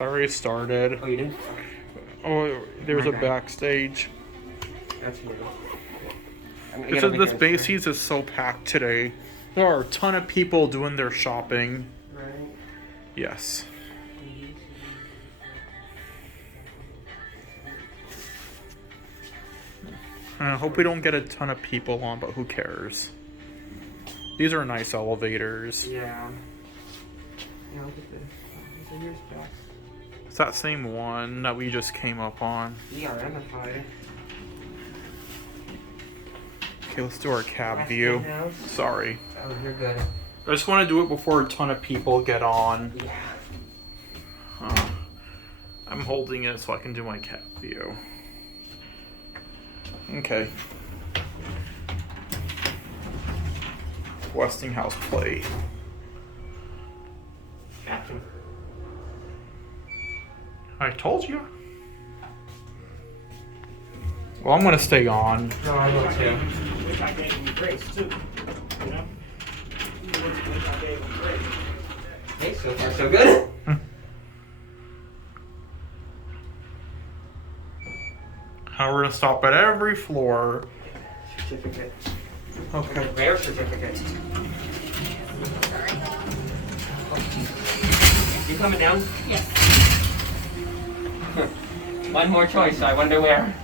I already started. Oh, you did? Oh, there's a backstage. That's weird. This Macy's is so packed today. There are a ton of people doing their shopping. Right. Yes. I hope we don't get a ton of people on, but who cares? These are nice elevators. Yeah. Yeah, look at this. So here's back. It's that same one that we just came up on. ERMified. Okay, let's do our cab view. Sorry. Oh, you're good. I just want to do it before a ton of people get on. Yeah. I'm holding it so I can do my cab view. Okay. Westinghouse plate. Captain. I told you. Well, I'm gonna stay on. No, I will too. Wish I gave him grace too. You know? Wish I gave him grace. Hey, so far so good. Now we're gonna stop at every floor. Certificate. Okay. Rare certificate. You coming down? Yes. One more choice, I wonder where.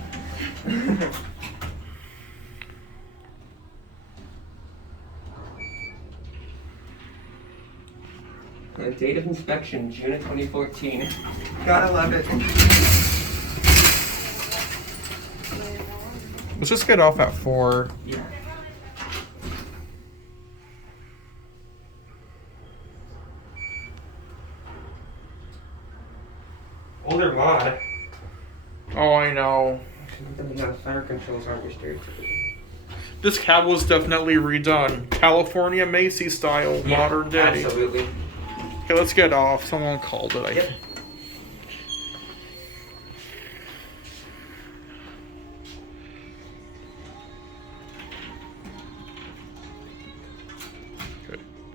Date of inspection, June of 2014. Gotta love it. Let's just get off at 4. Yeah. Older mod. Oh, I know. The fire controls aren't restricted. This cab was definitely redone. California Macy style, modern day. Absolutely. Okay, let's get off. Someone called it, I Yep. think.